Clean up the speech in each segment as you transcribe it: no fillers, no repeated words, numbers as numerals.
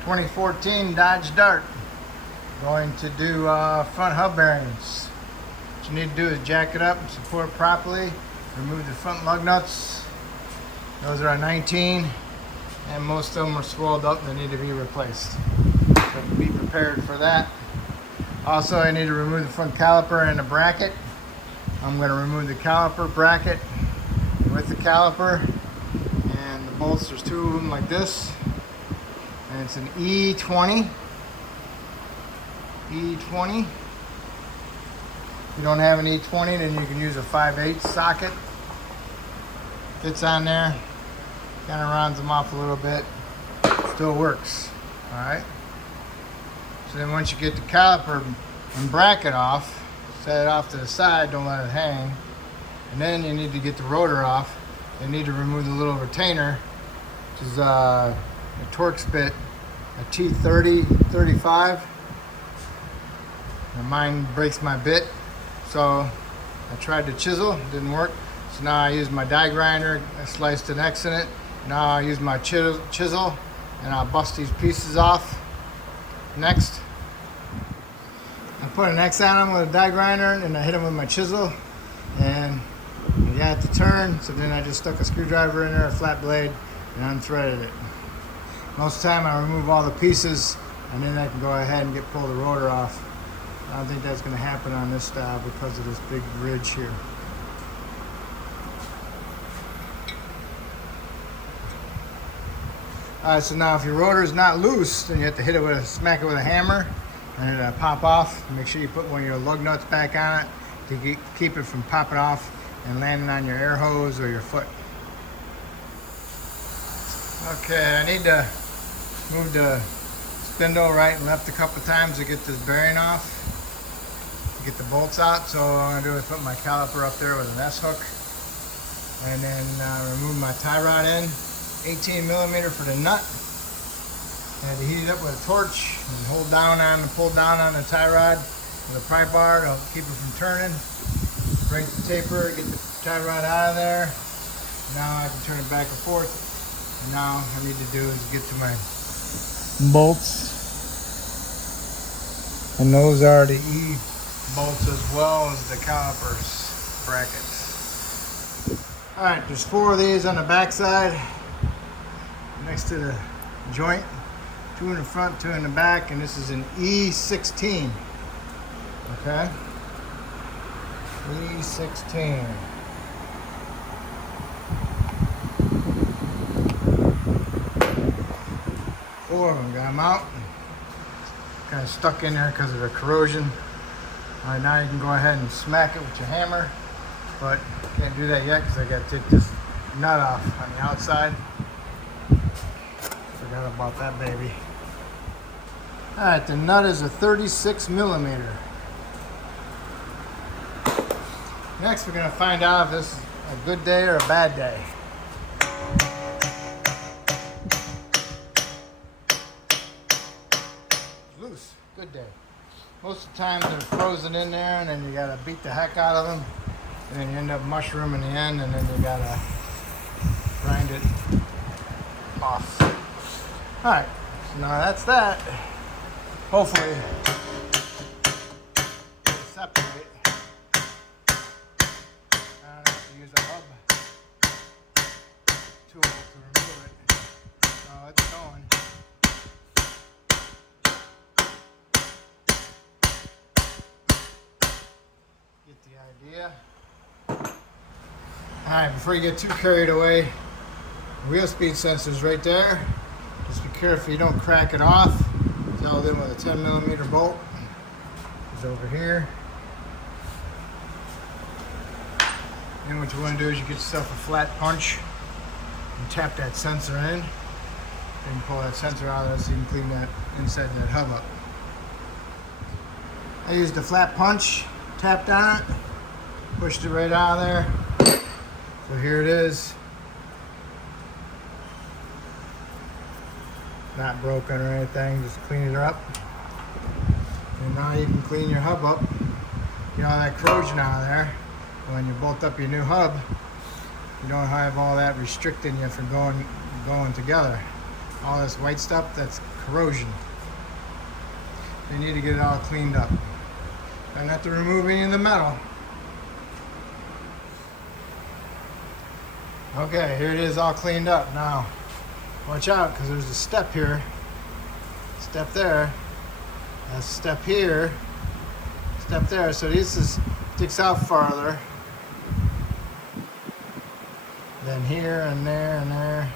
2014 Dodge Dart. Going to do front hub bearings. What you need to do is jack it up and support it properly. Remove the front lug nuts. Those are 19 and most of them are swelled up and they need to be replaced. So be prepared for that. Also, I need to remove the front caliper and the bracket. I'm going to remove the caliper bracket with the caliper and the bolts. There's two of them like this, and it's an E20. If you don't have an E20, then you can use a 5/8 socket. Fits on there, kind of rounds them off a little bit. Still works. All right. So then once you get the caliper and bracket off, set it off to the side, don't let it hang. And then you need to get the rotor off. You need to remove the little retainer, which is a Torx bit, a T30-35. And mine breaks my bit, so I tried to chisel, didn't work. So now I use my die grinder, I sliced an X in it. Now I use my chisel and I'll bust these pieces off. Next, I put an X on them with a die grinder and I hit them with my chisel, and you got to turn. So then I just stuck a screwdriver in there, a flat blade, and unthreaded it. Most of the time I remove all the pieces and then I can go ahead and pull the rotor off. I don't think that's going to happen on this style because of this big ridge here. Alright, so now if your rotor is not loose, then you have to hit it smack it with a hammer, and it'll pop off. Make sure you put one of your lug nuts back on it to keep it from popping off and landing on your air hose or your foot. Okay, I need to move the spindle right and left a couple times to get this bearing off, to get the bolts out. So what I'm going to do is put my caliper up there with an S-hook, and then remove my tie rod end. 18 millimeter for the nut. I had to heat it up with a torch and pull down on the tie rod with a pry bar to keep it from turning. Break the taper, get the tie rod out of there. Now I can turn it back and forth. And now all I need to do is get to my bolts. And those are the E bolts as well as the calipers brackets. Alright, there's 4 of these on the back side next to the joint. 2 in the front, 2 in the back, and this is an E16. Okay? E16. Four of them, got them out. Kind of stuck in there because of the corrosion. Alright, now you can go ahead and smack it with your hammer, but can't do that yet because I got to take this nut off on the outside. Forgot about that baby. Alright, the nut is a 36 millimeter. Next, we're going to find out if this is a good day or a bad day. Loose, good day. Most of the time they're frozen in there, and then you got to beat the heck out of them, and then you end up mushroom in the end, and then you got to grind it off. Alright, so now that's that. Hopefully it'll separate. I don't have to use a hub tool to remove it. So it's going. Get the idea. Alright, before you get too carried away, wheel speed sensor's right there. Just be careful you don't crack it off. It's held in with a 10 millimeter bolt. It's over here. Then what you want to do is you get yourself a flat punch and tap that sensor in. Then pull that sensor out of it so you can clean that inside that hub up. I used a flat punch, tapped on it, pushed it right out of there. So here it is. Not broken or anything, just clean it up. And now you can clean your hub up. Get all that corrosion out of there. When you bolt up your new hub, you don't have all that restricting you from going together. all this white stuff, that's corrosion. You need to get it all cleaned up. Try not to remove any of the metal. Okay, here it is all cleaned up. Now, watch out because there's a step here, step there, a step here, step there. So this sticks out farther than here and there and there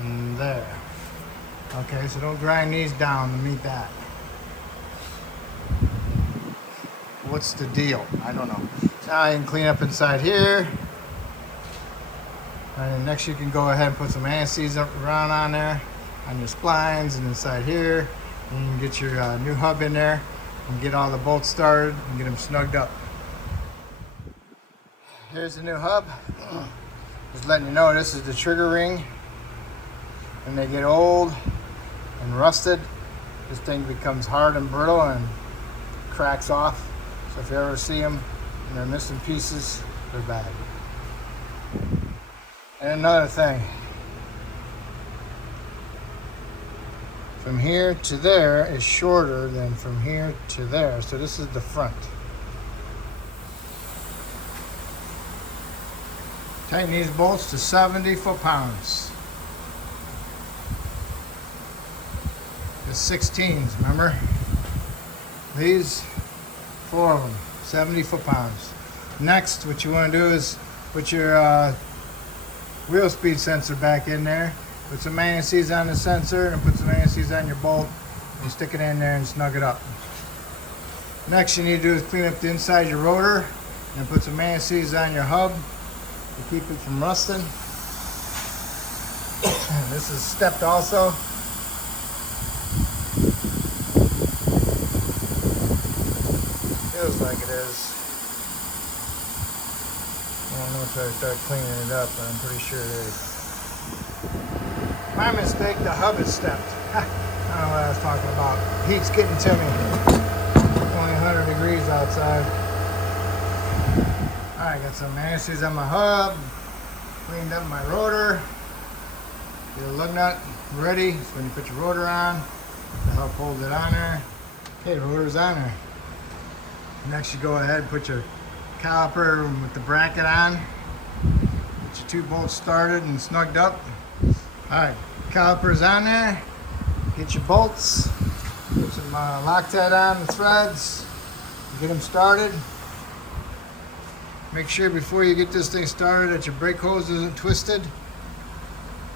and there. Okay, so don't grind these down to meet that. What's the deal? I don't know. Now you can clean up inside here. And next you can go ahead and put some anti-seize around on there, on your splines and inside here. And you can get your new hub in there and get all the bolts started and get them snugged up. Here's the new hub. Just letting you know this is the trigger ring. When they get old and rusted, this thing becomes hard and brittle and cracks off. So if you ever see them and they're missing pieces, they're bad. And another thing, from here to there is shorter than from here to there. So this is the front. Tighten these bolts to 70 foot-pounds. The 16s, remember? These, 4 of them, 70 foot-pounds. Next, what you want to do is put your wheel speed sensor back in there. Put some anti-seize on the sensor and put some anti-seize on your bolt and stick it in there and snug it up. Next you need to do is clean up the inside of your rotor and put some anti-seize on your hub to keep it from rusting. This is stepped also. Feels like it is. I don't know until I start cleaning it up, but I'm pretty sure it is. My mistake, the hub is stepped. I don't know what I was talking about. Heat's getting to me. Only 100 degrees outside. Alright, got some anti-seize on my hub. Cleaned up my rotor. Get a lug nut ready. So when you put your rotor on, to help hold it on there. Okay, rotor's on there. Next you go ahead and put your caliper with the bracket on. Get your 2 bolts started and snugged up. Alright, caliper's on there. Get your bolts. Put some Loctite on the threads. Get them started. Make sure before you get this thing started that your brake hose isn't twisted.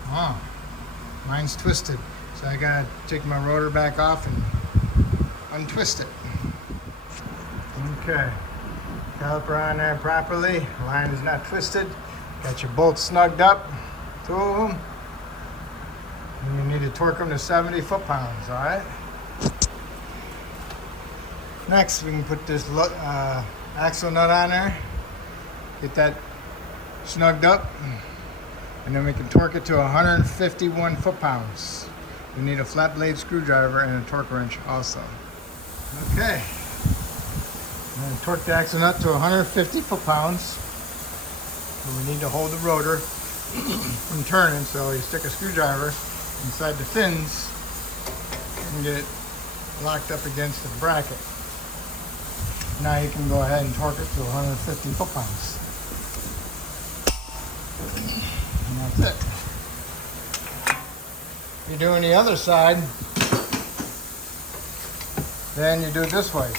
Oh, mine's twisted. So I gotta take my rotor back off and untwist it. Okay. Caliper on there properly. Line is not twisted. Got your bolts snugged up, 2 of them. And you need to torque them to 70 foot-pounds, all right? Next, we can put this axle nut on there. Get that snugged up. And then we can torque it to 151 foot-pounds. We need a flat blade screwdriver and a torque wrench also. Okay. And then torque the axle nut to 150 foot-pounds. And we need to hold the rotor from turning, so you stick a screwdriver inside the fins and get it locked up against the bracket. Now you can go ahead and torque it to 150 foot-pounds. And that's it. If you're doing the other side, then you do it this way.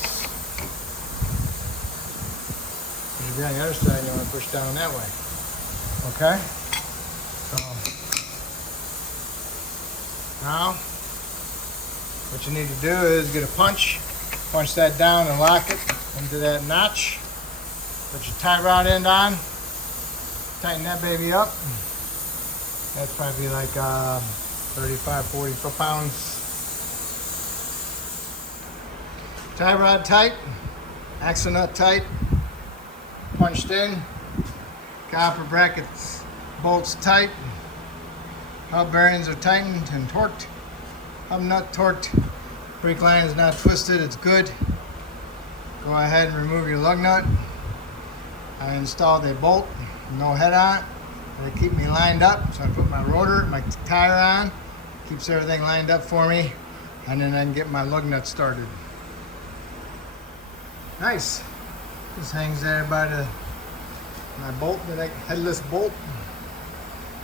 If you're on the other side, you want to push down that way. Okay? So, now, what you need to do is get a punch that down and lock it into that notch. Put your tie rod end on. Tighten that baby up. That's probably like 35, 40 foot-pounds. Tie rod tight, axle nut tight, punched in, copper brackets, bolts tight, hub bearings are tightened and torqued, hub nut torqued, brake line is not twisted, it's good. Go ahead and remove your lug nut. I installed a bolt, no head on it. They keep me lined up, so I put my rotor, my tire on, Keeps everything lined up for me, and then I can get my lug nut started. Nice. Just hangs there by my bolt, headless bolt.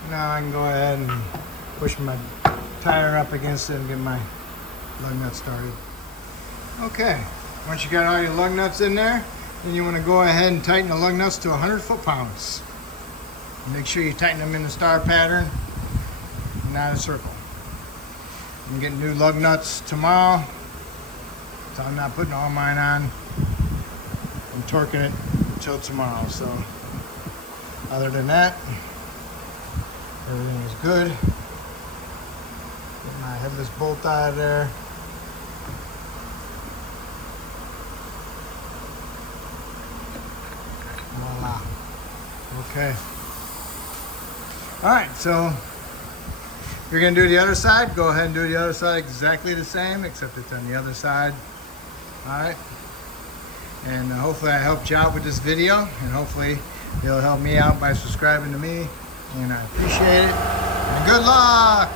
Now I can go ahead and push my tire up against it and get my lug nut started. Okay, once you got all your lug nuts in there, then you want to go ahead and tighten the lug nuts to 100 foot-pounds. Make sure you tighten them in the star pattern, not a circle. I'm getting new lug nuts tomorrow, so I'm not putting all mine on. I'm torquing it until tomorrow, so other than that, everything is good. Get my headless bolt out of there. Voila. Okay. Alright, so if you're going to do the other side, go ahead and do the other side exactly the same, except it's on the other side. Alright. And hopefully I helped you out with this video, and hopefully it'll help me out by subscribing to me, and I appreciate it. And good luck!